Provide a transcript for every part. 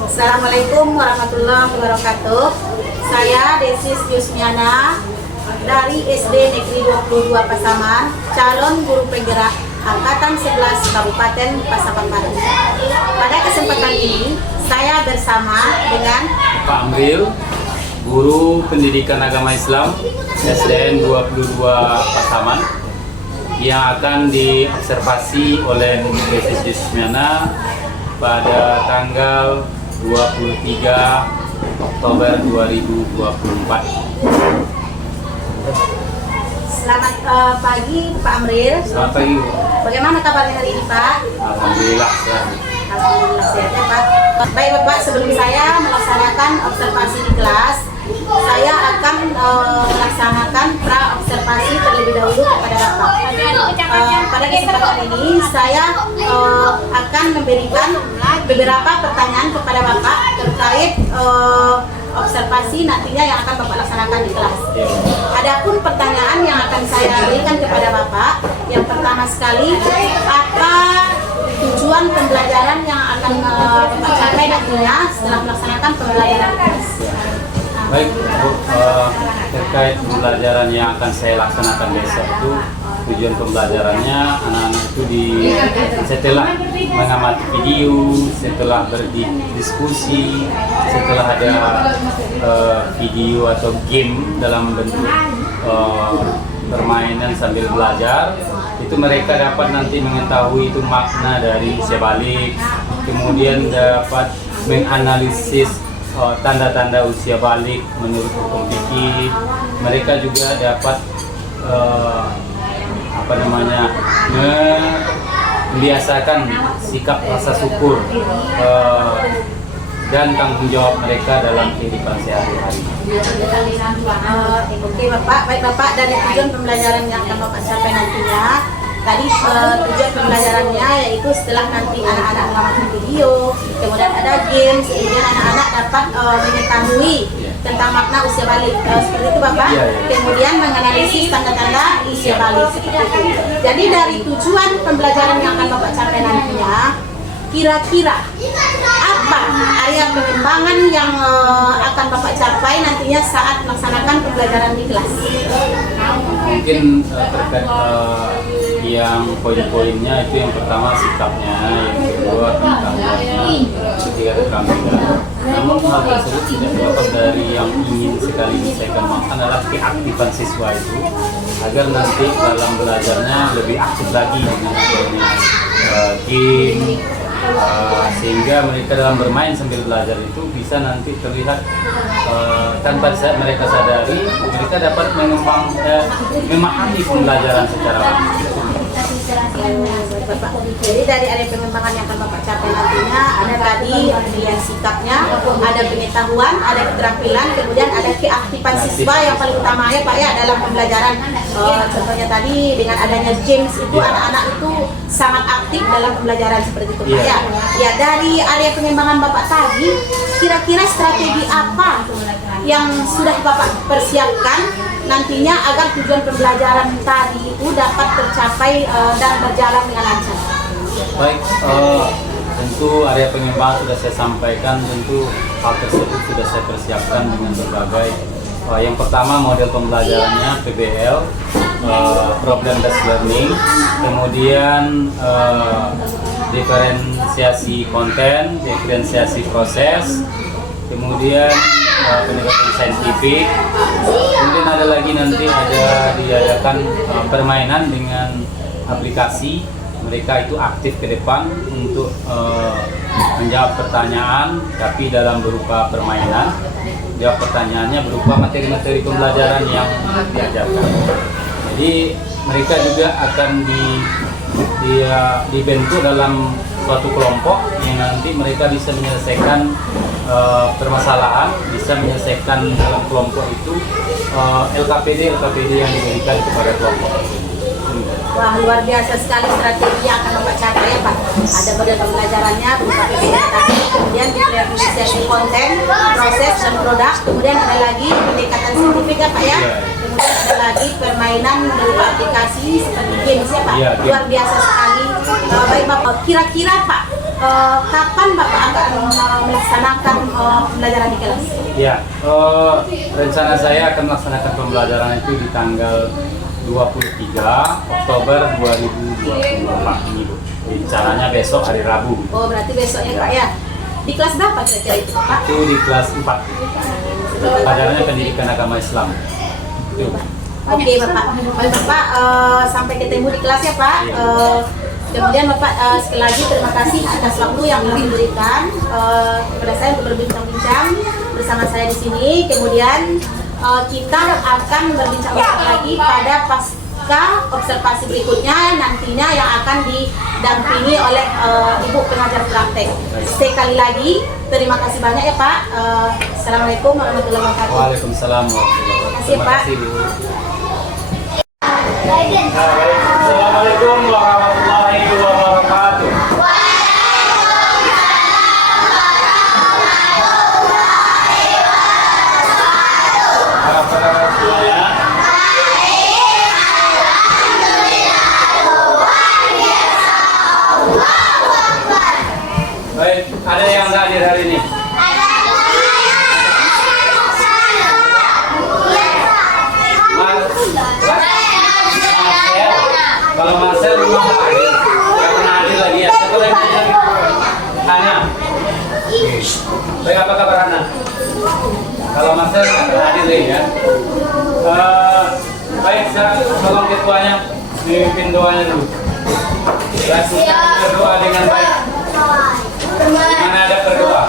Assalamualaikum warahmatullahi wabarakatuh. Saya Desis Yusmiana dari SD Negeri 22 Pasaman, calon guru penggerak Angkatan 11 Kabupaten Pasaman Barat. Pada kesempatan ini, saya bersama dengan Pak Amril, guru pendidikan agama Islam SDN 22 Pasaman, yang akan diobservasi oleh Desis Yusmiana pada tanggal 23 Oktober 2024. Selamat pagi Pak Amril. Selamat pagi, Bu. Bagaimana kabarnya hari ini Pak? Alhamdulillah sehat. Alhamdulillah sehat ya Pak. Baik Bapak, sebelum saya melaksanakan observasi di kelas, saya akan melaksanakan pra-observasi terlebih dahulu kepada Bapak. Pada kesempatan ini saya akan memberikan beberapa pertanyaan kepada Bapak terkait observasi nantinya yang akan Bapak laksanakan di kelas. Adapun pertanyaan yang akan saya berikan kepada Bapak, yang pertama sekali, apa tujuan pembelajaran yang akan Bapak capai nantinya setelah melaksanakan pembelajaran di kelas? Baik, Bu, terkait pembelajaran yang akan saya laksanakan besok itu, tujuan pembelajarannya anak-anak itu setelah mengamati video, setelah berdiskusi, setelah ada video atau game dalam bentuk permainan sambil belajar, itu mereka dapat nanti mengetahui itu makna dari usia balik, kemudian dapat menganalisis tanda-tanda usia balik menurut hukum fikih. Mereka juga dapat membiasakan sikap rasa syukur dan tanggung jawab mereka dalam kehidupan sehari-hari. Oke Bapak, baik Bapak, dari tujuan pembelajaran yang akan Bapak capai nantinya, tadi tujuan pembelajarannya yaitu setelah nanti anak-anak mengamati video, kemudian ada games, kemudian anak-anak dapat mengetahui tentang makna usia balik, seperti itu Bapak. Kemudian menganalisis tanda-tanda usia balik, seperti itu. Jadi dari tujuan pembelajaran yang akan Bapak capai nantinya, kira-kira apa area pengembangan yang akan Bapak capai nantinya saat melaksanakan pembelajaran di kelas? Mungkin terkait yang poin-poinnya itu, yang pertama sikapnya, yang kedua pengetahuannya, ketiga keterampilan. Namun hal tersebut tidak dapat dari yang ingin sekali saya kembangkan adalah keaktifan siswa itu, agar nanti dalam belajarnya lebih aktif lagi dengan adanya game, sehingga mereka dalam bermain sambil belajar itu bisa nanti terlihat tanpa mereka sadari, mereka dapat memahami pembelajaran secara langsung. Jadi dari area pengembangan yang akan Bapak capai nantinya ada tadi pilihan sikapnya, ada pengetahuan, ada keterampilan, kemudian ada keaktifan siswa yang paling utama ya Pak ya dalam pembelajaran. Contohnya tadi dengan adanya games itu anak-anak itu sangat aktif dalam pembelajaran seperti itu Pak ya. Ya, dari area pengembangan Bapak tadi, kira-kira strategi apa yang sudah Bapak persiapkan nantinya agar tujuan pembelajaran tadi itu dapat tercapai dan berjalan dengan lancar? Baik, tentu area pengembangan sudah saya sampaikan, tentu hal tersebut sudah saya persiapkan dengan berbagai yang pertama model pembelajarannya PBL, problem based learning, kemudian diferensiasi konten, diferensiasi proses, kemudian pendekatan saintifik, kemudian ada lagi nanti ada diadakan permainan dengan aplikasi. Mereka itu aktif ke depan untuk menjawab pertanyaan, tapi dalam berupa permainan. Jawab pertanyaannya berupa materi-materi pembelajaran yang diajarkan. Jadi mereka juga akan dibentuk dalam suatu kelompok yang nanti mereka bisa menyelesaikan permasalahan, bisa menyelesaikan dalam kelompok itu LKPD yang diberikan kepada kelompok itu. Wah, luar biasa sekali strategi yang akan Bapak capai ya Pak. Ada model pembelajarannya berupa PBL tadi, kemudian diferensiasi konten, proses dan produk, kemudian ada lagi pendekatan saintifik ya Pak ya. Kemudian ada lagi permainan berupa aplikasi seperti games ya Pak. Luar biasa sekali. Baik Bapak, kira-kira Pak, kapan Bapak akan melaksanakan pembelajaran di kelas? Ya, rencana saya akan melaksanakan pembelajaran itu di tanggal 23 Oktober 2024 ini Bu. Jadi caranya besok hari Rabu. Oh, berarti besok ya Pak ya. Di kelas berapa kira-kira itu Pak? Itu di kelas 4. Pelajarannya pendidikan agama Islam. Itu. Oke Bapak. Baik Bapak, sampai ketemu di kelas ya Pak. Kemudian Bapak sekali lagi terima kasih atas waktu yang telah diberikan kepada saya untuk berbincang-bincang bersama saya di sini. Kemudian kita akan berbincang lagi pada pasca observasi berikutnya nantinya yang akan didampingi oleh Ibu pengajar praktek. Sekali lagi terima kasih banyak ya Pak. Assalamualaikum warahmatullahi wabarakatuh. Waalaikumsalam warahmatullahi wabarakatuh. Terima kasih, Bu. Assalamualaikum warahmatullahi wabarakatuh. Baik, ada yang nggak hadir hari ini? Kalau Marcel memang nggak hadir, nggak pernah hadir lagi ya. Siapa lagi? Hana. Baik, apa kabar Hana? Kalau Marcel nggak pernah hadir lagi ya. Baik, saya tolong ketuanya memimpin doanya dulu. Lakukan berdoa dengan baik. Mana ada berdoa?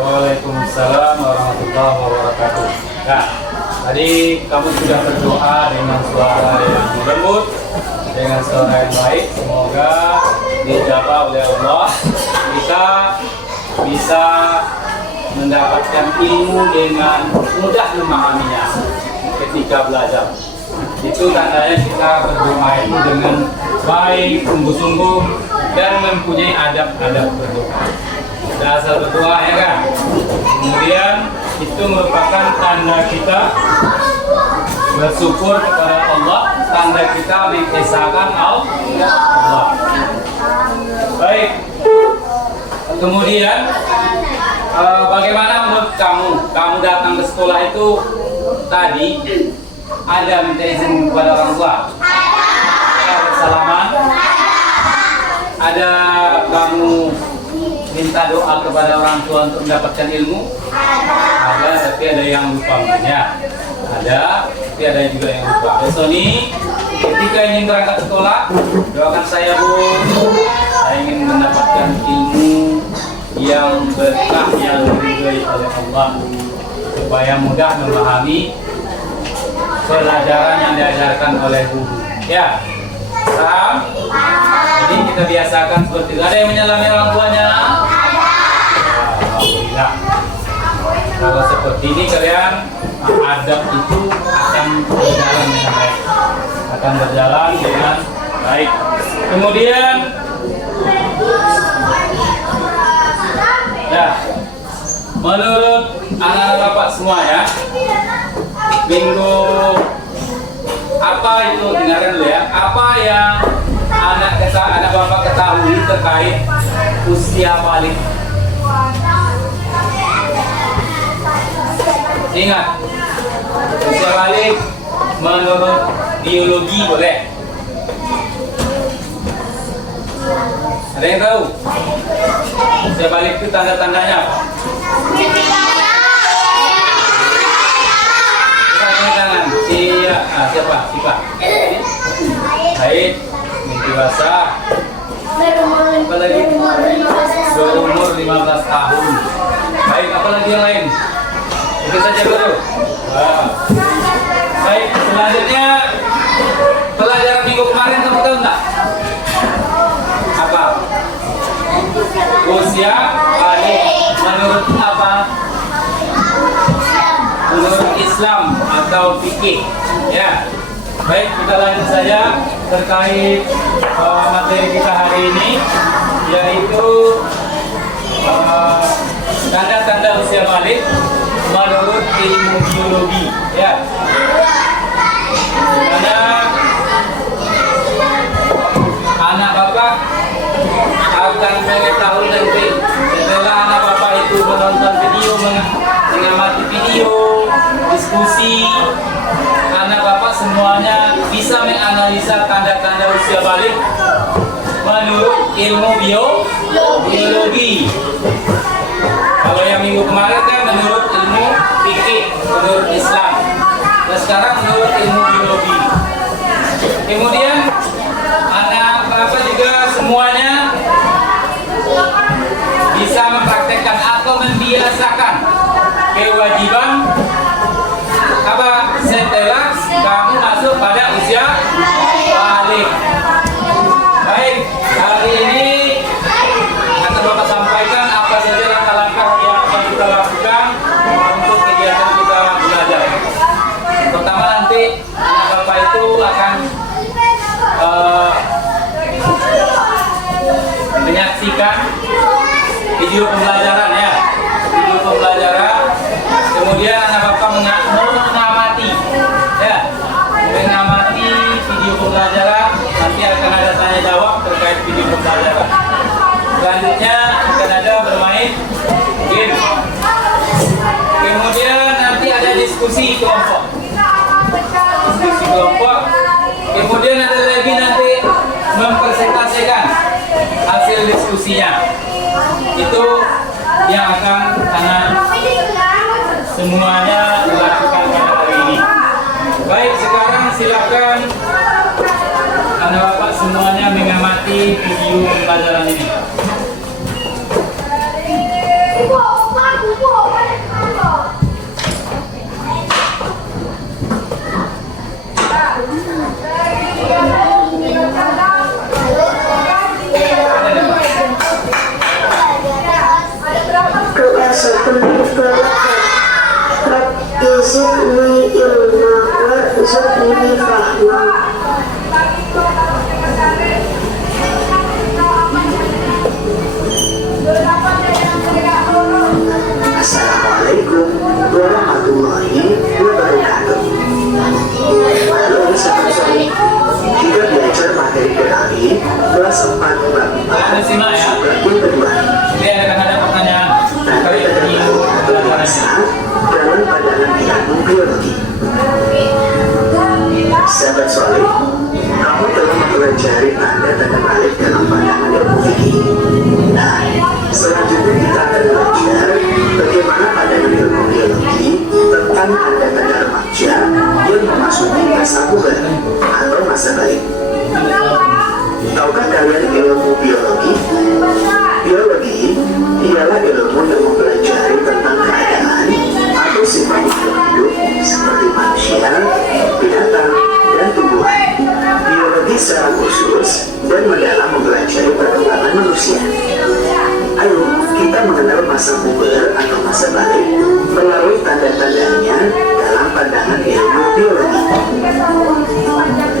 Waalaikumsalam warahmatullahi wabarakatuh. Nah, tadi kamu sudah berdoa dengan suara yang lembut, dengan suara yang baik. Semoga dijabah oleh Allah. Kita bisa mendapatkan ilmu dengan mudah memahaminya ketika belajar. Itu tandanya kita berdoa itu dengan baik, sungguh-sungguh, dan mempunyai adab-adab berdoa. Dasar berdoa ya kan. Kemudian itu merupakan tanda kita bersyukur kepada Allah, tanda kita mengesahkan Allah. Baik. Kemudian bagaimana menurut kamu? Kamu datang ke sekolah itu tadi ada minta izin kepada orang tua? Ada salaman? Ada kamu minta doa kepada orang tua untuk mendapatkan ilmu? Ada, tapi ada yang lupa banyak. Ada, tapi ada juga yang lupa. Besok ini, ketika ingin berangkat sekolah, doakan saya Bu. Saya ingin mendapatkan ilmu yang berkah, yang diridhoi oleh Allah, supaya mudah memahami pelajaran yang diajarkan oleh guru. Ya, paham? Jadi kita biasakan seperti itu. Ada yang menyalami orang tuanya? Alhamdulillah. Kalau seperti ini kalian adab itu akan berjalan dengan baik. Akan berjalan dengan baik. Kemudian ya, menurut anak-anak bapak semua ya, minggu apa itu dengarkan dulu ya, apa yang anak bapak ketahui terkait usia balik? Ingat, usia balik menurut biologi boleh. Ada yang tahu? Usia balik itu tanda-tandanya apa? Tangan. Siapa? Siapa? Haid, mimpi basah. Apalagi berumur 15 tahun. Baik, apalagi yang lain? Itu saja dulu. Baik, selanjutnya pelajaran minggu kemarin kamu tahu nggak? Apa? Usia balik menurut apa? Menurut menurut Islam atau fikih. Ya, baik, kita lanjut saja terkait materi kita hari ini, yaitu tanda-tanda usia balik menurut ilmu biologi. Ya, karena anak bapak akan mengetahui nanti setelah anak bapak itu menonton video, mengamati video, diskusi, anak bapak semuanya bisa menganalisa tanda-tanda usia balik menurut ilmu biologi. Kalau yang minggu kemarin kan menurut ilmu fikih, menurut Islam. Dan sekarang menurut ilmu biologi. Kemudian anak bapak juga semuanya bisa mempraktekkan atau membiasakan kewajiban apa setelah kamu masuk pada usia balik. Baik, hari ini akan bapak sampaikan apa saja langkah-langkah yang akan kita lakukan untuk kegiatan kita belajar. Pertama, nanti anak bapak itu akan menyaksikan video pembelajaran, ya, video pembelajaran. Kemudian anak bapak mengamati, ya, mengamati video pembelajaran. Nanti akan ada tanya jawab terkait video pembelajaran. Selanjutnya akan ada bermain game. Kemudian nanti ada diskusi kelompok. Diskusi kelompok. Kemudian ada lagi nanti mempresentasikan hasil diskusinya. Itu yang akan anak semuanya lakukan pada hari ini. Baik, sekarang silakan anak bapak semuanya mengamati video pembelajaran ini. Zidni ilma warzuqni fahma. Assalamualaikum warahmatullahi wabarakatuh. Halo sahabat saya, kita belajar materi berani kelas 4 bab 4 surat yang kedua. Ini ada pertanyaan. Dalam pandangan ilmu biologi. Sahabat soleh, kamu telah mempelajari tanda-tanda balik dalam pandangan ilmu fikih. Nah, selanjutnya kita akan belajar bagaimana pandangan ilmu biologi tentang tanda-tanda remaja yang memasuki masa puber atau masa balik. Tahukah kalian ilmu biologi? Biologi ialah ilmu yang mempelajari tentang keadaan atau sifat makhluk hidup seperti manusia, binatang, dan tumbuhan. Biologi secara khusus dan mendalam mempelajari perkembangan manusia. Ayo kita mengenal masa puber atau masa balik melalui tanda-tandanya dalam pandangan ilmu biologi.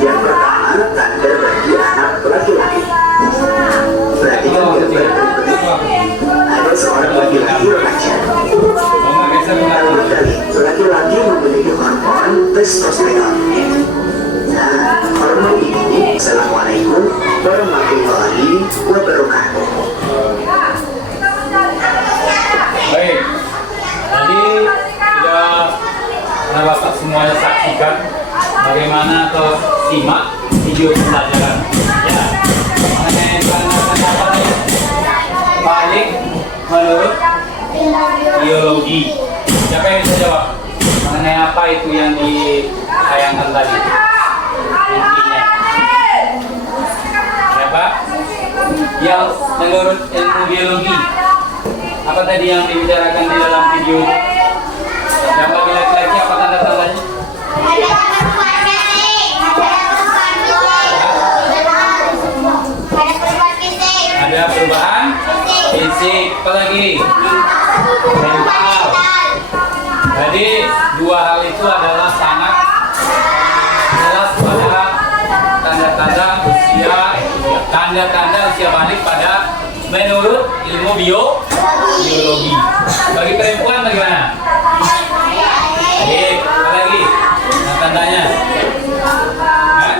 Yang pertama, tanda bagi anak laki-laki. Perhatikan gambar berikut. Ada seorang laki-laki remaja. Pertama kali, laki-laki memiliki hormon testosteron. Nah, hormon ini, Assalamualaikum warahmatullahi wabarakatuh. Baik, jadi sudah anak bapak semuanya saksikan bagaimana atau simak video pembelajaran. Ya, mengenai tanda-tanda balik menurut biologi. Siapa yang bisa jawab mengenai apa itu yang ditayangkan tadi? Intinya, ya Pak? Yang menurut ilmu biologi, apa tadi yang dibicarakan di dalam video? Yang bagi laki-laki apa tanda-tandanya? Ada perubahan fisik, apa lagi? Mental. Jadi dua hal itu adalah sangat jelas pada tanda-tanda usia balik pada menurut ilmu biologi. Bagi perempuan bagaimana? Apa lagi? Tandanya? Hah?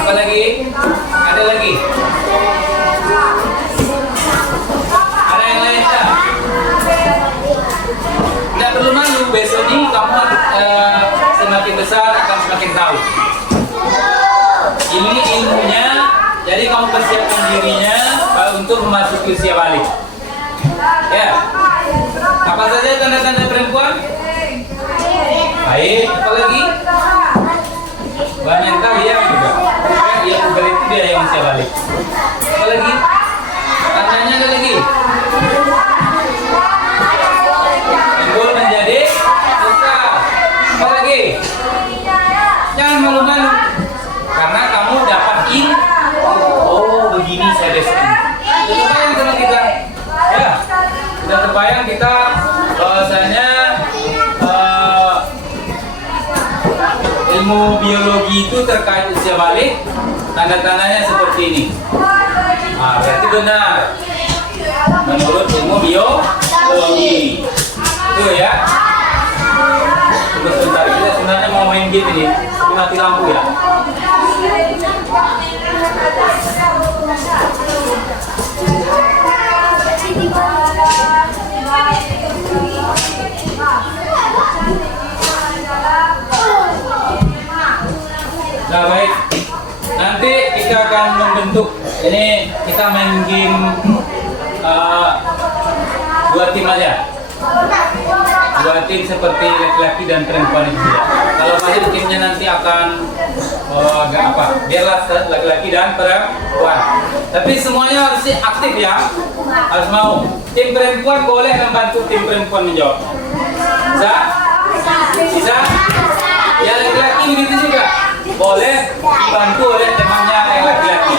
Apa lagi? Ada lagi? Ada yang lain tak? Tidak perlu malu, besok ini kamu semakin besar akan semakin tahu. Ini ilmunya, jadi kamu persiapkan dirinya untuk memasuki usia balik. Ya. Apa saja tanda-tanda perempuan? Baik, apa lagi? Banyak kali ya juga. Dia puber itu dia yang usia balik. Apa lagi? Tandanya ada lagi? Timbul menjadi besar. Apa lagi? Jangan malu-malu. Karena kamu dapat oh begini saya besok ini. Sudah terbayang sama kita? Ya, sudah terbayang kita bahwasanya ilmu biologi itu terkait usia balik, tanda-tandanya seperti ini. Nah, berarti benar menurut ilmu biologi. Itu ya. Tunggu sebentar, kita sebenarnya mau main game ini, tapi mati lampu ya. Nah baik, nanti kita akan membentuk, ini kita main game dua tim aja. Dua tim seperti laki-laki dan perempuan itu ya. Kalau masih timnya nanti akan agak apa? Biarlah laki-laki dan perempuan. Tapi semuanya harus aktif ya, harus mau. Tim perempuan boleh membantu tim perempuan menjawab. Bisa? Bisa? Ya laki-laki begitu juga. Boleh dibantu oleh temannya yang laki-laki.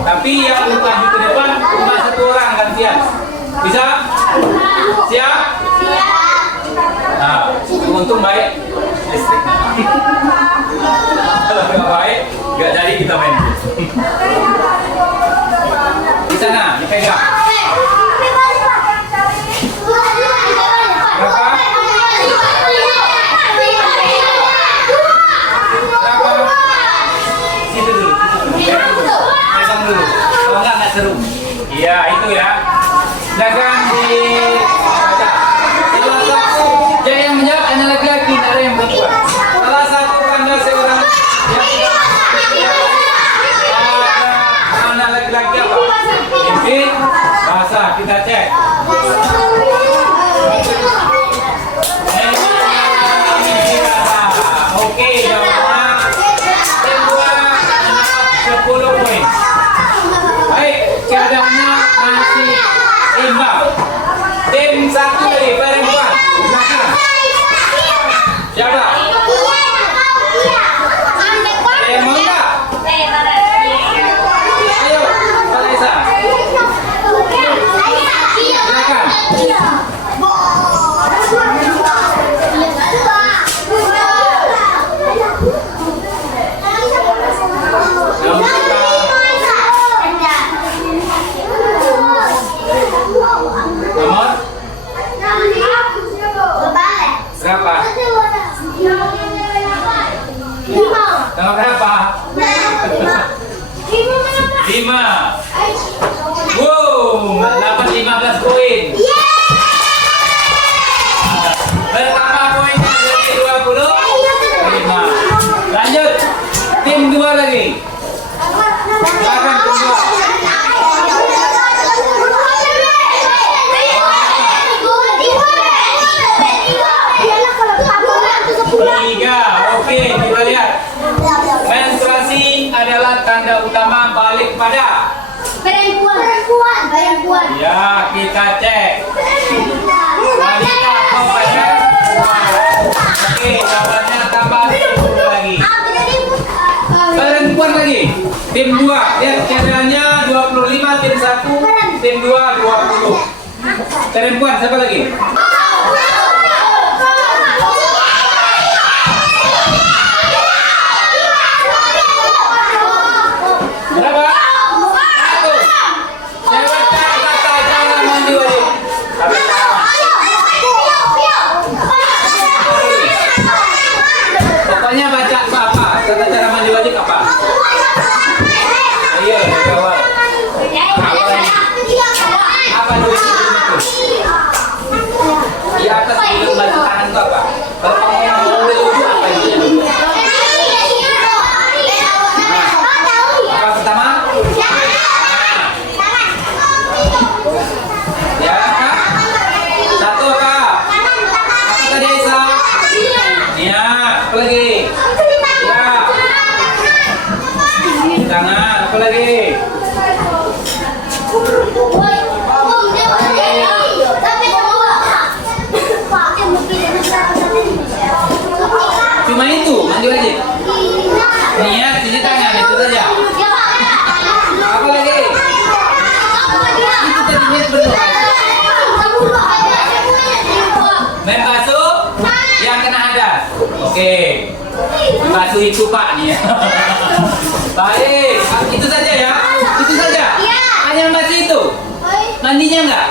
Tapi yang maju ke depan cuma satu orang gantian. Bisa? Siap? Nah, untung baik listriknya. Kalau nggak baik, nggak jadi kita main. Di sana, dipegang. Berapa? Situ dulu. Pegang dulu. Kalau nggak seru. Iya, itu ya. Jangan dibaca. Salah satu, jadi yang menjawab hanya laki-laki, tidak ada yang perempuan. Salah satu tanda seorang yang anak laki-laki apa? Mimpi, bahasa, kita cek. Oke, jawabannya kedua 10 poin. Baik, keadaannya masih imbang. Tim satu lagi perempuan. Silakan. Siapa? Mau enggak? Ayo, Vanessa. Silakan. Nomor berapa? Nomor berapa? 5. Wow, dapat 15 poin. Bertambah poinnya jadi 25. Lanjut, tim 2 lagi. Silakan tim 2. Tiga, oke, kita lihat. Menstruasi adalah tanda utama balik pada perempuan. Ya, kita cek. Wanita atau perempuan? Oke, jawabannya tambah 10 lagi. Perempuan lagi. Tim 2, lihat keadaannya 25, tim 1, tim 2 20. Perempuan siapa lagi? itu apa? Kalau kamu mau dulu apa itu? Apa pertama? Ya, Kak? Satu apa? Apa tadi Isa? Ya, apa lagi? Ya. Tangan, apa lagi? Cuma itu, manggil aja. Niat, cuci tangan, itu saja. Apa lagi? Itu tadi niat berdoa. Membasuh yang kena hadas. Oke. Basuh itu Pak nih ya. Baik, itu saja ya. Itu saja. Hanya membasuh itu. Mandinya enggak?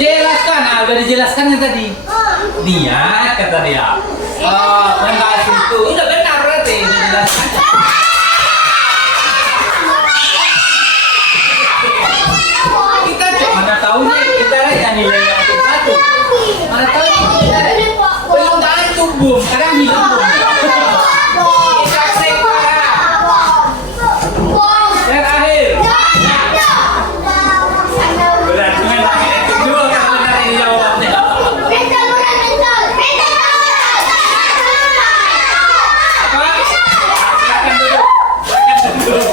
Jelaskan, nah udah dijelaskan yang tadi. Niat kata dia. Membasuh itu udah benar berarti dijelaskan. Kita cek mana tahu nih kita yang nilai yang satu. Mana tahu kita belum tahu belum. Sekarang bilang belum. Kita cek terakhir. Berarti memang itu dua kan benar ini jawabannya. Apa? Silakan duduk. Silakan duduk.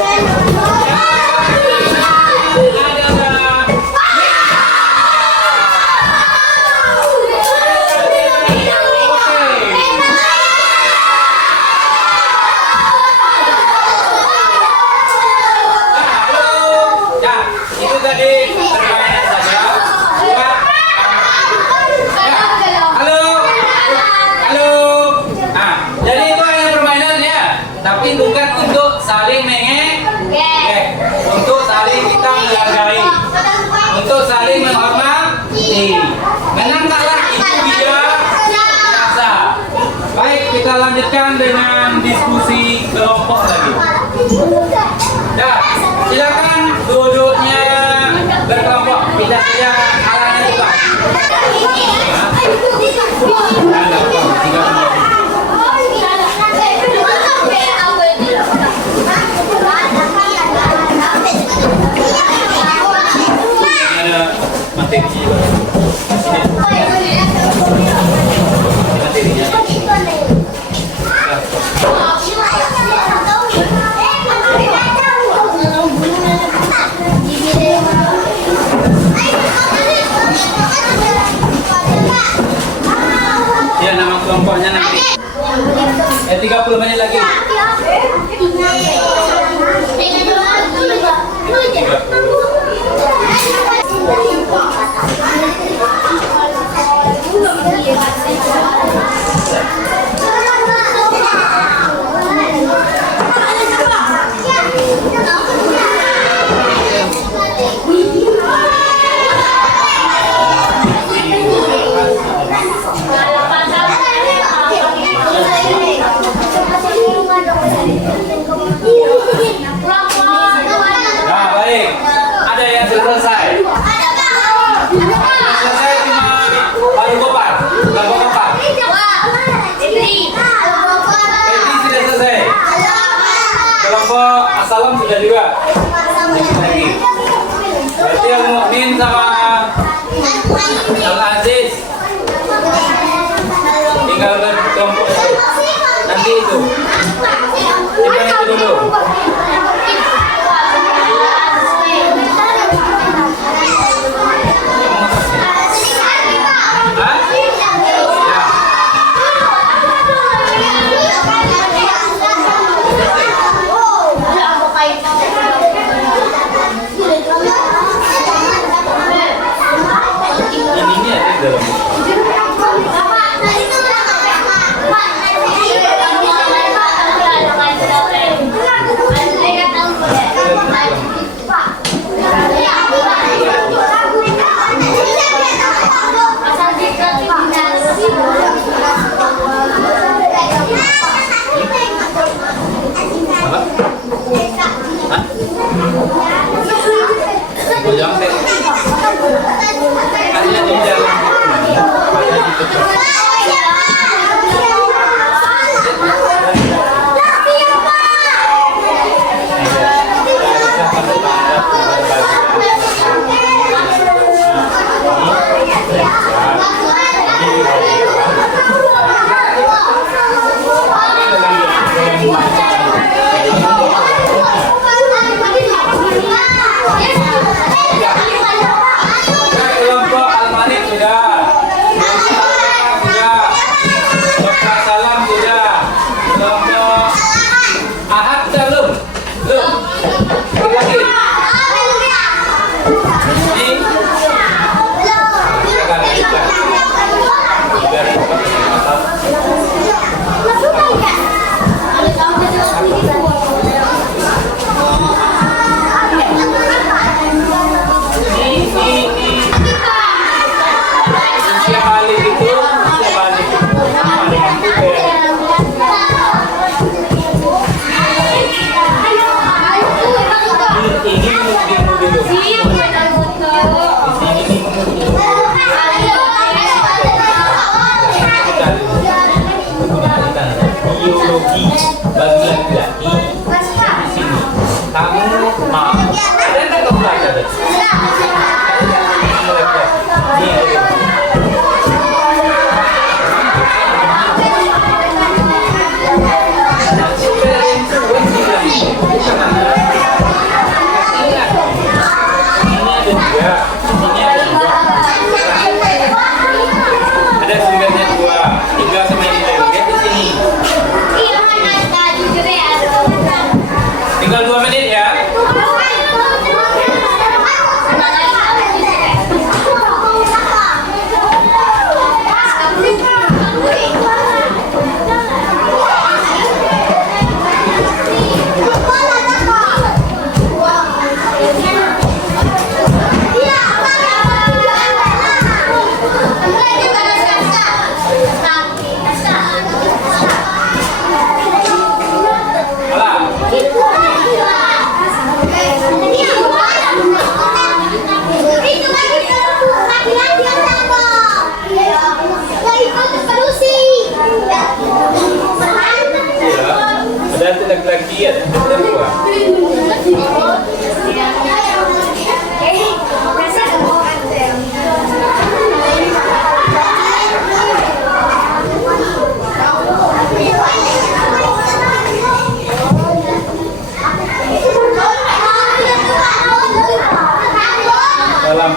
Tapi bukan untuk saling mengejek, untuk saling kita menghargai, untuk saling menghormati. Menangkaplah itu dia rasa. Baik, kita lanjutkan dengan diskusi kelompok lagi. Ya, silakan duduknya berkelompok. Tidak saja arahnya juga. Ya, nama kelompoknya nanti 30 menit lagi. Nah, baik. Ada yang selesai. Selesai cuma baru kopar. Baru kopar. Peti sudah selesai. Kelompok Assalam sudah juga. Lagi. Berarti yang Mukmin sama Aziz tinggal kelompok nanti itu. Kita itu dulu. Ininya ada di dalam. Apa? Goyang deh. Hanya di dalam buku, pada ditutup. Kelompok Al-Malik sudah, kelompok Salam sudah, kelompok Ahad sudah belum? Belum. Lagi. Ini. Biologi bagi laki-laki di sini. Kamu mau? Ada nggak kamu belajar? Ada sumbernya dua, tiga sama ini lihat di sini. Tinggal 2 menit ya. Ada laki-laki ya, berdua. Dalam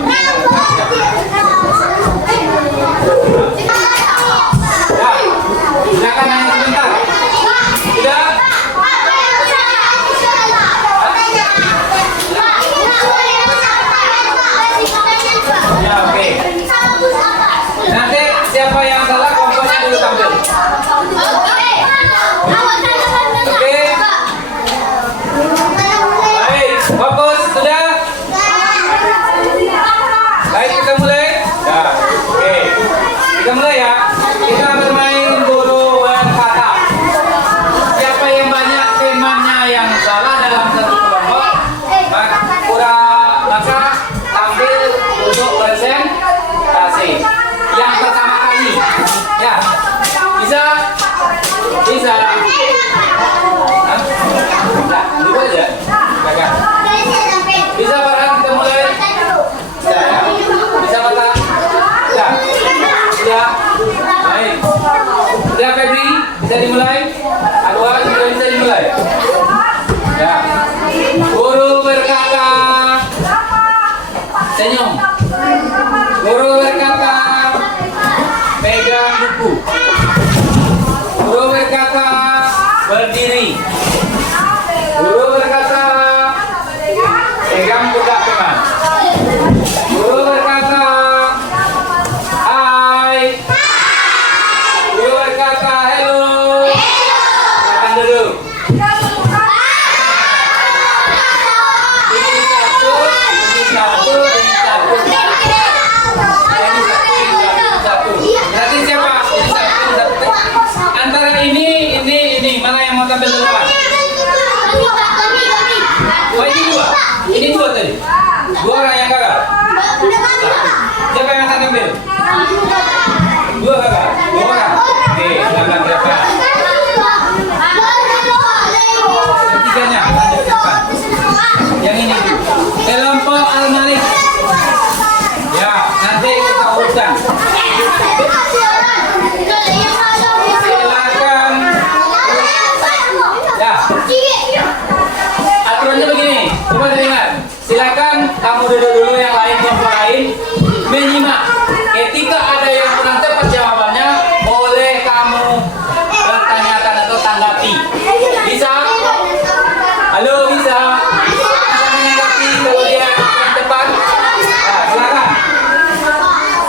silakan nanya sebentar. Sudah? Ya, oke. Nanti siapa yang salah kompornya dulu tampil. Oke. Baik, fokus sudah? Baik, kita mulai. Ya, oke. silakan kamu duduk dulu, yang lain kelompok lain menyimak. Ketika ada yang kurang tepat jawabannya, boleh kamu bertanyakan atau tanggapi. Bisa? Halo, bisa? Bisa menanggapi kalau dia kurang tepat? Nah, silakan.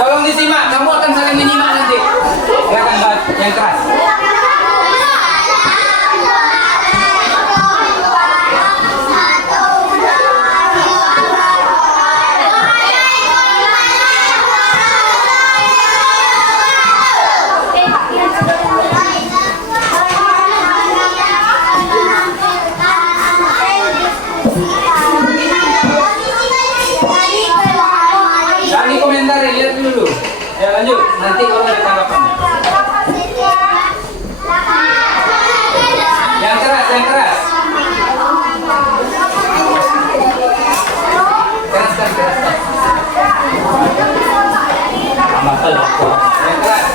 Tolong disimak, kamu akan saling menyimak nanti. Silakan, Mbak, yang keras. Kami komentari, lihat dulu. Ya lanjut, nanti kalau ada tanggapannya. Yang keras, yang keras. Keraskan, keraskan. Makan aku. Yang keras.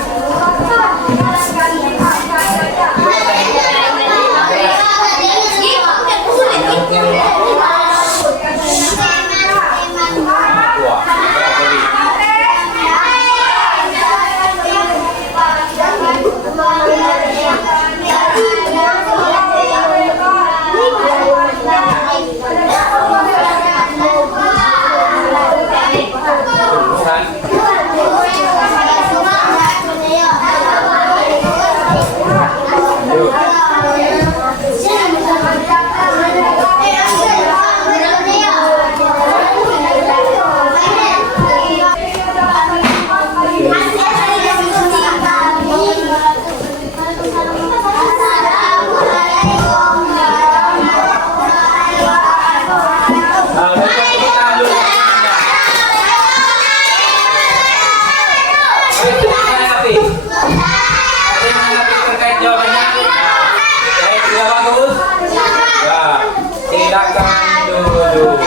Wah, silakan duduk.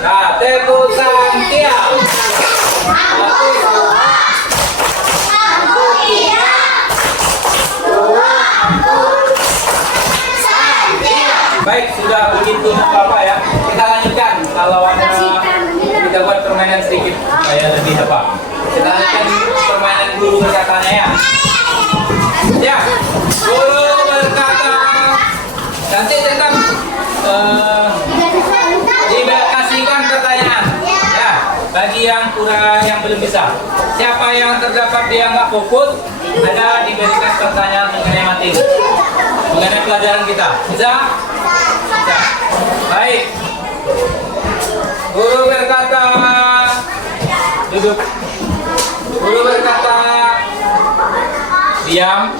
Nah, tepukan tiang. Baik, sudah begitu Bapak ya. Kita lanjutkan. Kalau ada kita buat permainan sedikit supaya lebih apa? Kita lanjutkan permainan guru berkatanya ya. Ya, guru berkata. Nanti tentang dikasihkan pertanyaan ya bagi yang kurang, yang belum bisa. Siapa yang terdapat dia nggak fokus, ada diberikan pertanyaan mengenai materi, mengenai pelajaran kita. Bisa? Bisa. Baik. Guru berkata, duduk. Guru berkata, diam.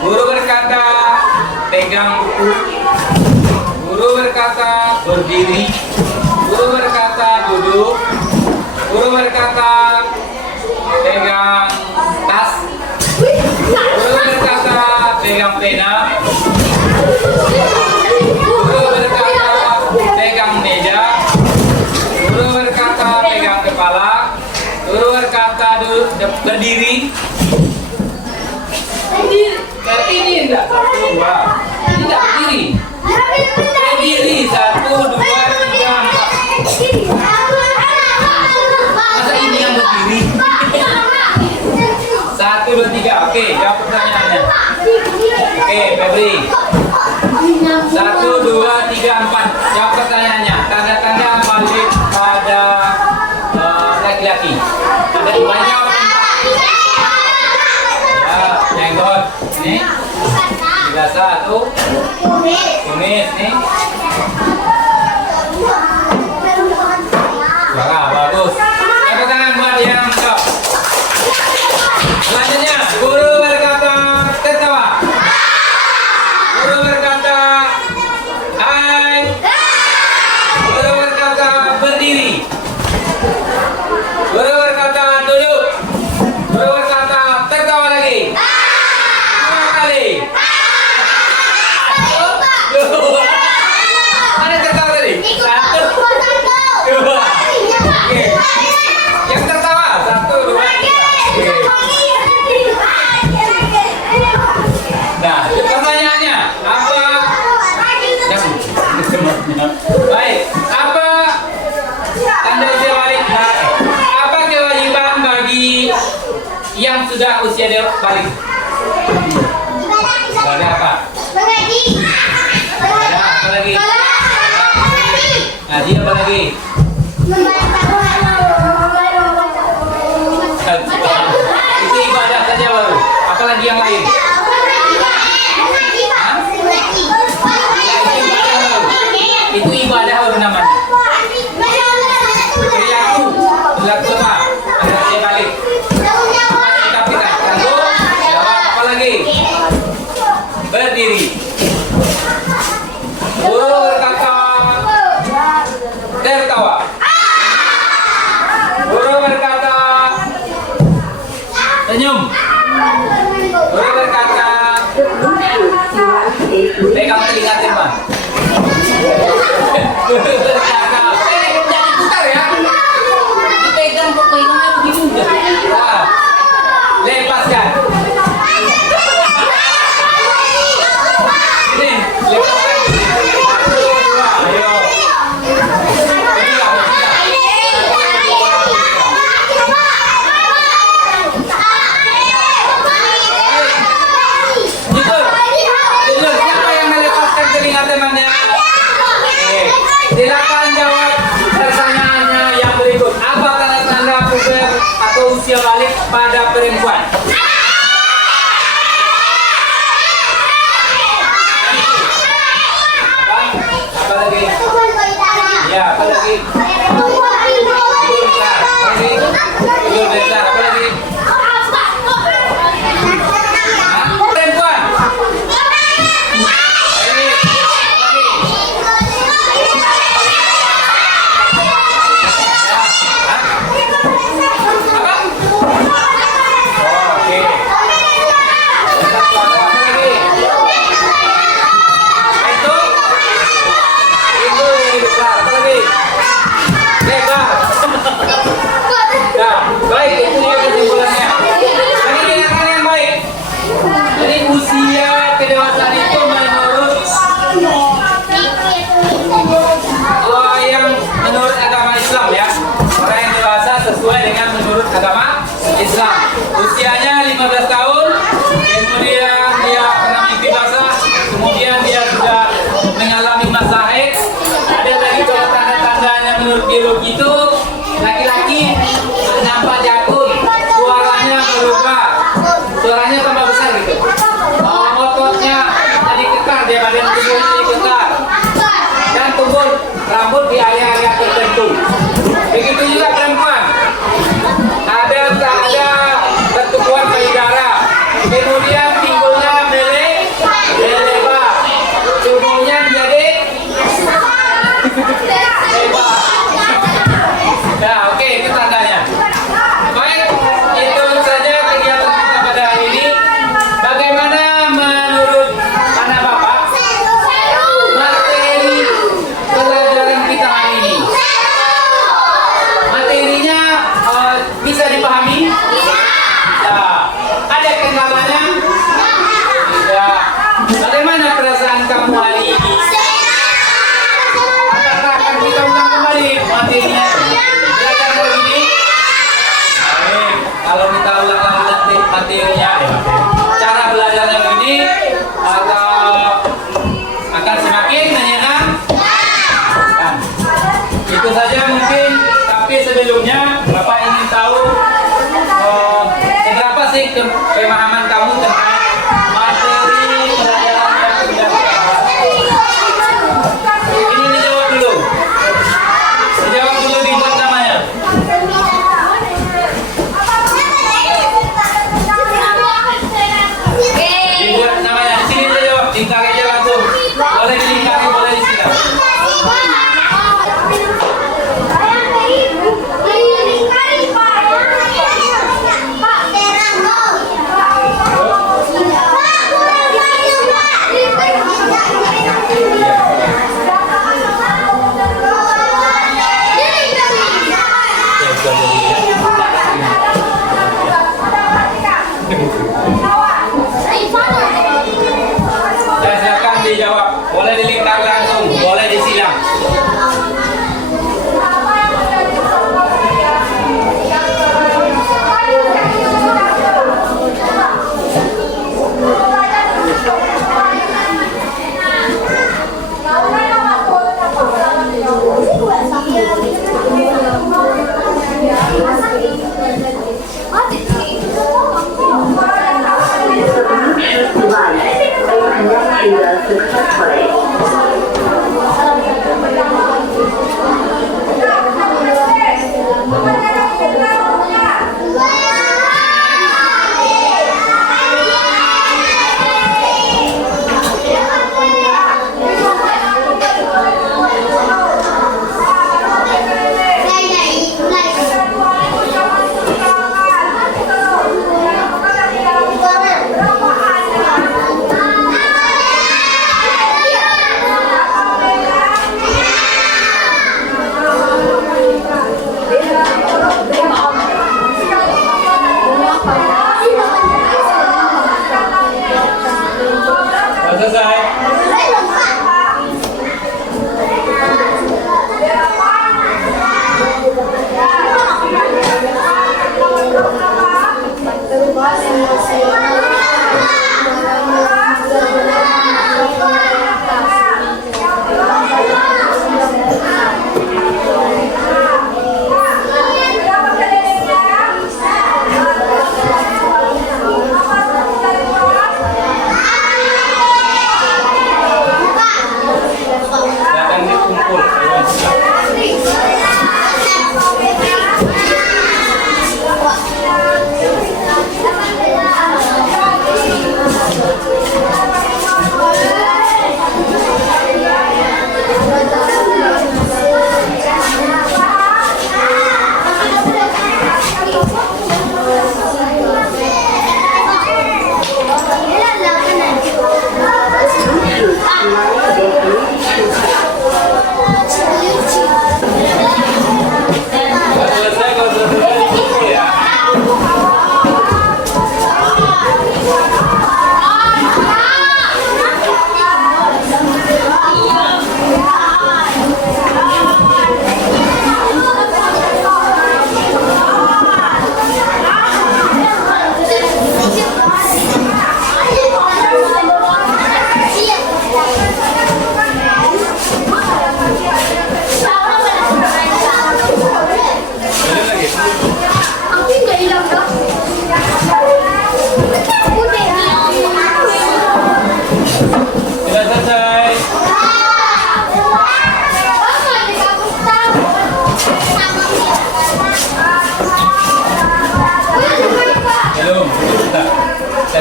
Guru berkata, pegang buku. Guru berkata, berdiri. Guru berkata, duduk. Guru berkata, pegang tas. Guru berkata, pegang pena. Guru berkata, pegang meja. Guru berkata, pegang kepala. Guru berkata, berdiri. Ini enggak, satu, dua. Tidak, berdiri. Berdiri, satu, dua, tiga, empat. Masa ini yang berdiri? Satu, dua, tiga. Oke, jawab pertanyaannya. Oke, Febri. Satu, dua, tiga, empat. Jawab pertanyaannya. Tanda-tanda balik pada laki-laki. Ada banyak empat. Ya, jenggot. Ini. Biasa tuh. Kumis nih. Nah, bagus. Tepuk tangan buat yang jawab. Selanjutnya, guru berkata tertawa. Guru berkata hai. Guru berkata berdiri. Guru berkata duduk. Guru berkata tertawa lagi. Dua kali. Ada tertawa tadi? Satu, dua. Oke. Yang tertawa satu, dua, tiga. Nah, pertanyaannya apa? Baik, apa sudah usia dia balik? Ada apa? Ada apa lagi? Ngaji apa lagi? Itu ibadah saja baru. Apalagi yang lain? Itu ibadah baru namanya. Perilaku, perilaku apa? Ada dia balik. Sikap kita. Lalu jawab apa lagi? Berdiri. Guru berkata, tertawa. Guru berkata, senyum. Guru berkata, pegang telinga teman. Guru berkata, jangan putar ya. Dipegang kok pegangnya begini udah. Nah, lepaskan. Ini, lepaskan. Ayo. Siapa yang melepaskan telinga temannya? Silakan jawab pertanyaannya yang berikut. Apa tanda-tanda puber atau usia balik pada perempuan? Apa lagi? Ya, apa lagi? Tidur besar. Apa lagi? Tidur besar. Apa lagi? Hah? Perempuan. Baik, itu dia kesimpulannya. Jadi dengarkan yang baik. Jadi usia kedewasaan itu menurut agama Islam ya. Orang yang dewasa sesuai dengan menurut agama Islam. Usianya 15 tahun, kemudian dia pernah mimpi basah, kemudian dia sudah mengalami masa haid. Ada lagi kalau tanda-tandanya menurut biologi itu laki-laki nampak jakun, suaranya berubah, suaranya tambah besar gitu. Ototnya jadi kekar, dia badan tubuhnya jadi kekar, dan tumbuh rambut di area-area tertentu. Begitu juga perempuan, ada pertumbuhan payudara, kemudian pinggulnya melebar, tubuhnya menjadi lebar. Nah, oke, itu tandanya. Baik, itu saja kegiatan kita pada hari ini. Bagaimana menurut anak Bapak materi pelajaran kita hari ini? Materinya bisa dipahami? Ya. Ada kendalanya? Tidak. Bagaimana perasaan kamu hari ini? Apakah akan kita ulang kembali materinya? Kalau kita ulang-ulang materinya, cara belajarnya begini, akan semakin menyenangkan. Itu saja mungkin, tapi sebelumnya Bapak ingin tahu seberapa sih pemahaman kamu tentang materi pelajaran yang sudah kita bahas. Ini dijawab dulu. Dijawab dulu dibuat namanya. Dibuat namanya. Di sini aja jawab. Tingkari aja langsung. Boleh dilingkari, boleh disingkat.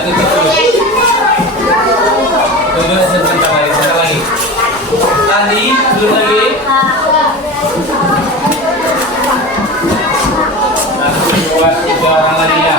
tutup dulu. Duduk sebentar lagi. Tadi, duduk lagi. Nah, buat 3 orang lagi ya.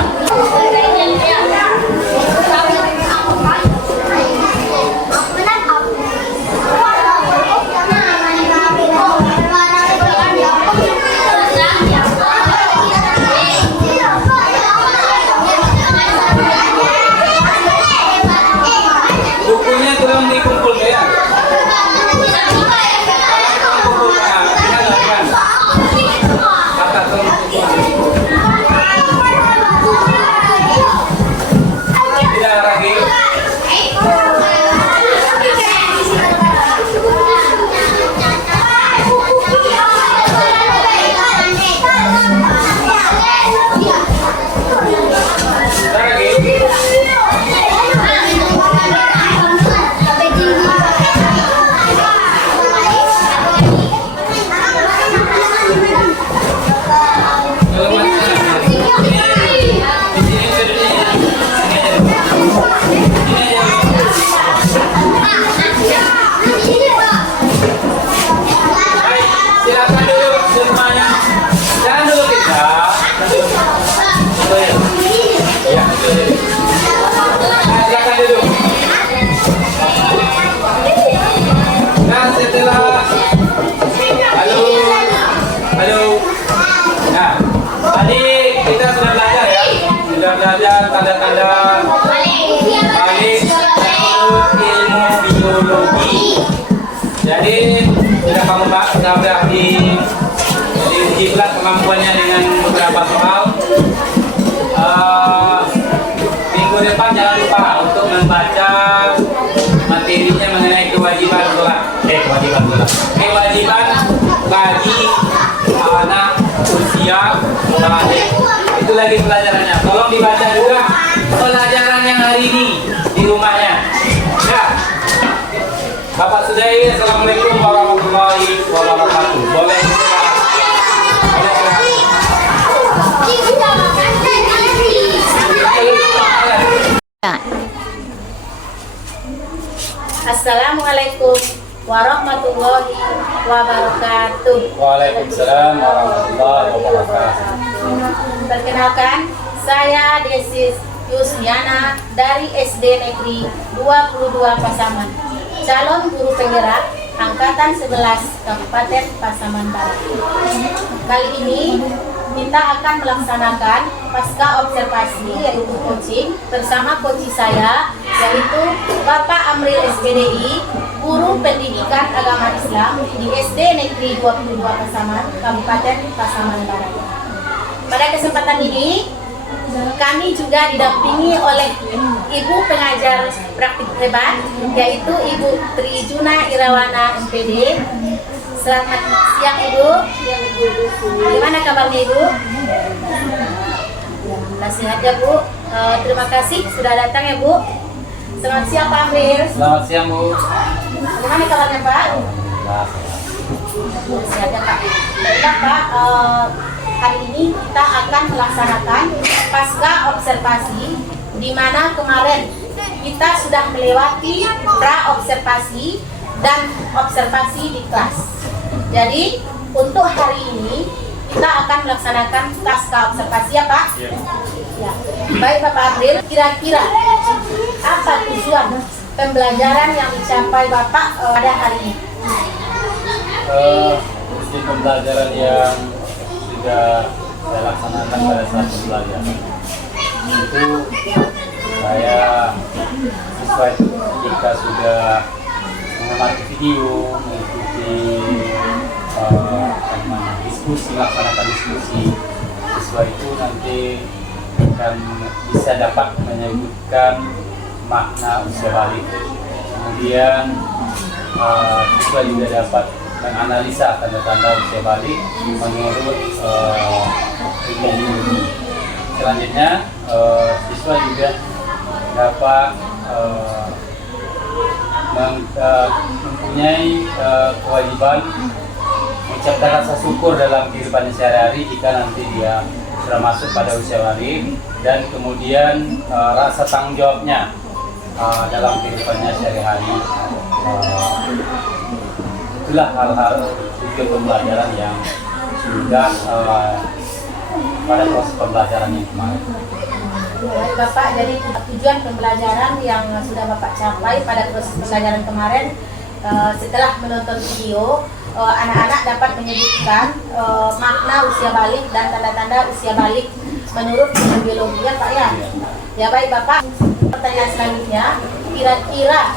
Bukunya kurang dikumpul ya. Silakan duduk semuanya. Jangan dulu kita. Ya, silakan duduk. Nah, setelah halo. Nah, tadi kita sudah belajar ya. Sudah belajar tanda-tanda balik ilmu biologi. Jadi sudah kamu sudah diujikan kemampuannya dengan beberapa soal. Minggu depan jangan lupa untuk membaca materinya mengenai kewajiban bagi anak usia balik. Itu lagi pelajarannya. Tolong dibaca juga pelajaran yang hari ini di rumahnya. Ya. Bapak Sudai, Assalamualaikum warahmatullahi wabarakatuh. Boleh. Assalamualaikum warahmatullahi wabarakatuh. Waalaikumsalam warahmatullahi wabarakatuh. Perkenalkan, saya Desis Yusmiana dari SD Negeri 22 Pasaman, calon guru penggerak Angkatan 11 Kabupaten Pasaman Barat. Kali ini kita akan melaksanakan pasca observasi yaitu coaching bersama coach saya yaitu Bapak Amril SPDI, guru pendidikan agama Islam di SD Negeri 22 Pasaman, Kabupaten Pasaman Barat. Pada kesempatan ini kami juga didampingi oleh Ibu pengajar praktik hebat yaitu Ibu Trijuna Irawana MPD. Selamat siang Ibu. Gimana kabarnya Ibu? Sehat ya Bu. Terima kasih sudah datang ya Bu. Selamat siang Pak Amir. Selamat siang Bu. Gimana kabarnya Pak? Sehat ya Pak. Baiklah Pak, hari ini kita akan melaksanakan pasca observasi di mana kemarin kita sudah melewati pra observasi dan observasi di kelas. Jadi untuk hari ini kita akan melaksanakan pasca observasi ya Pak? Ya. Baik Bapak April, kira-kira apa tujuan pembelajaran yang dicapai Bapak pada hari ini? Sistem pembelajaran yang sudah saya laksanakan pada saat pembelajaran itu saya sesuai jika sudah mengamati video, mengikuti melaksanakan diskusi siswa itu nanti akan bisa dapat menyebutkan makna usia balik. Kemudian siswa juga dapat menganalisa tanda-tanda usia balik menurut epidemiologi. Selanjutnya siswa juga dapat mempunyai kewajiban mengucapkan rasa syukur dalam kehidupan sehari-hari jika nanti dia sudah masuk pada usia balik, dan kemudian rasa tanggung jawabnya dalam kehidupannya sehari-hari. Itulah hal-hal tujuan pembelajaran yang sudah pada proses pembelajaran yang kemarin. Baik Bapak, jadi tujuan pembelajaran yang sudah Bapak capai pada proses pembelajaran kemarin, setelah menonton video, anak-anak dapat menyebutkan makna usia balik dan tanda-tanda usia balik menurut ilmu biologi ya Pak ya. Ya baik Bapak, pertanyaan selanjutnya, kira-kira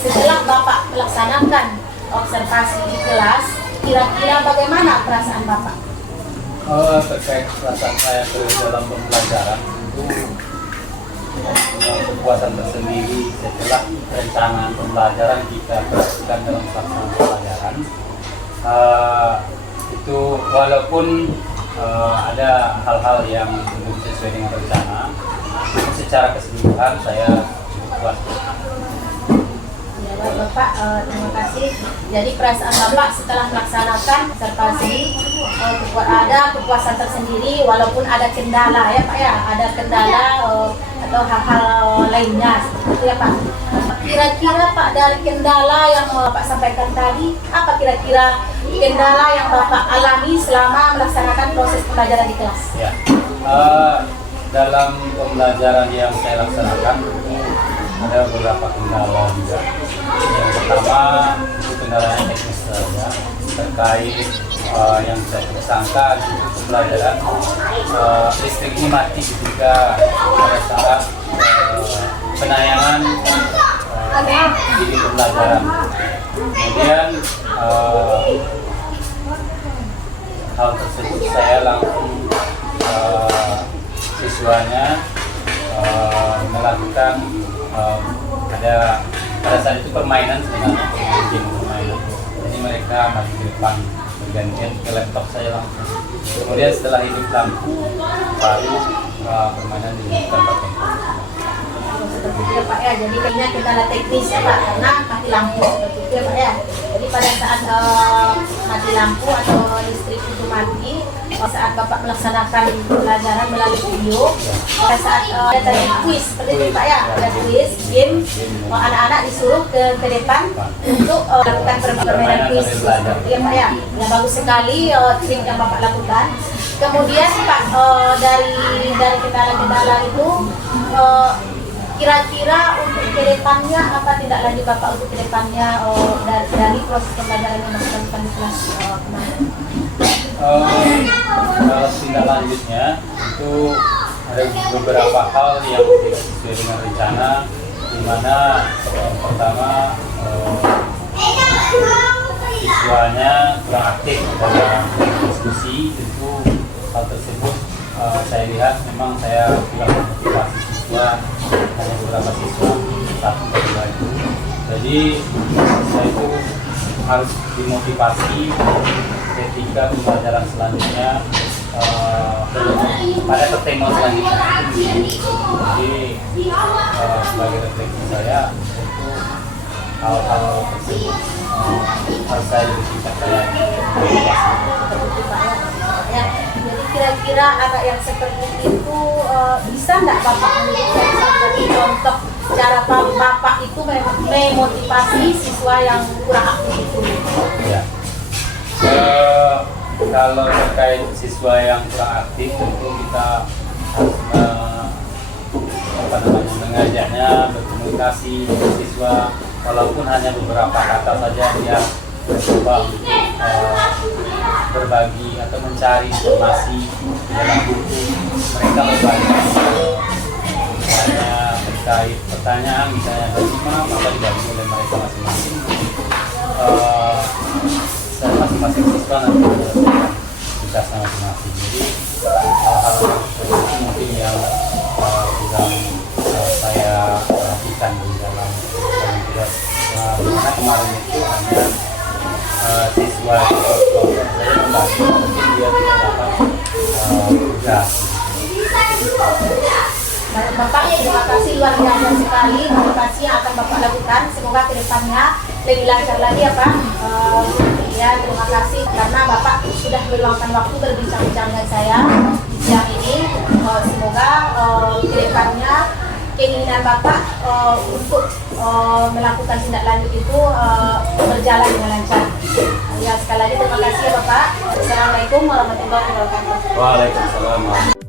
setelah Bapak melaksanakan observasi di kelas, kira-kira bagaimana perasaan Bapak? Terkait perasaan saya dalam pembelajaran itu kepuasan tersendiri setelah perencanaan pembelajaran kita terapkan dalam pelaksanaan pembelajaran. Itu walaupun ada hal-hal yang belum sesuai dengan rencana, secara keseluruhan saya cukup puas. Ya baik Bapak, terima kasih. Jadi perasaan Bapak setelah melaksanakan observasi ada kepuasan tersendiri walaupun ada kendala ya Pak ya, ada kendala atau hal-hal lainnya seperti itu ya Pak. Kira-kira Pak, dari kendala yang Bapak sampaikan tadi, apa kira-kira kendala yang Bapak alami selama melaksanakan proses pembelajaran di kelas? Ya, dalam pembelajaran yang saya laksanakan ada beberapa kendala juga. Yang pertama itu kendalanya teknis saja, terkait yang saya tersangka di pembelajaran listrik ini mati ketika pada saat penayangan video pembelajaran. Kemudian hal tersebut saya langsung siswanya melakukan ada pada saat itu permainan sebenarnya, game permainan. Jadi mereka maju ke depan bergantian ke laptop saya langsung. Kemudian setelah hidup lampu baru permainan dilanjutkan pakai. Seperti itu ya Pak ya, jadi kayaknya kendala teknis ya Pak, karena mati lampu seperti itu ya Pak ya. Jadi pada saat mati lampu atau listrik itu mati, saat Bapak melaksanakan pembelajaran melalui video, pada saat ada tadi kuis seperti itu Pak ya, ada kuis, game, anak-anak disuruh ke depan untuk melakukan permainan kuis seperti itu ya Pak ya. Ya bagus sekali trik yang Bapak lakukan. Kemudian Pak, dari kendala-kendala itu, kira-kira untuk kedepannya apa tindak lanjut Bapak untuk kedepannya dari proses pembelajaran yang dilakukan di kelas kemarin? Kalau tindak lanjutnya itu ada beberapa hal yang tidak sesuai dengan rencana, di mana yang pertama siswanya kurang aktif dalam diskusi. Tentu hal tersebut saya lihat memang saya kurang memotivasi siswa, hanya beberapa siswa, satu atau dua itu. Jadi saya itu harus dimotivasi ketika pembelajaran selanjutnya pada pertemuan selanjutnya. Jadi sebagai refleksi saya tentu hal-hal tersebut harus saya lebih tingkatkan ya. Jadi kira-kira anak yang seperti itu bisa nggak Bapak menunjukkan sebagai contoh cara Bapak itu memotivasi siswa yang kurang aktif itu? Ya. Kalau terkait siswa yang kurang aktif, tentu kita harus mengajaknya berkomunikasi dengan siswa, walaupun hanya beberapa kata saja dia mencoba berbagi atau mencari informasi di dalam buku. Mereka berbagi misalnya terkait pertanyaan, misalnya bagaimana maka dibagi oleh mereka masing-masing. Masing-masing siswa nanti menyelesaikan tugasnya masing-masing. Jadi hal-hal seperti mungkin yang kurang saya perhatikan di dalam tugas. Karena kemarin itu hanya siswa kelompok saya membantu, mungkin dia tidak dapat tugas. Bapak, terima kasih luar biasa sekali motivasi yang akan Bapak lakukan. Semoga kedepannya lebih lancar lagi ya Pak. Ya, terima kasih karena Bapak sudah meluangkan waktu berbincang-bincang dengan saya. siang ini. Semoga kedepannya keinginan Bapak untuk melakukan tindak lanjut itu berjalan dengan lancar. Ya, sekali lagi terima kasih ya Bapak. Assalamualaikum warahmatullahi wabarakatuh. Waalaikumsalam.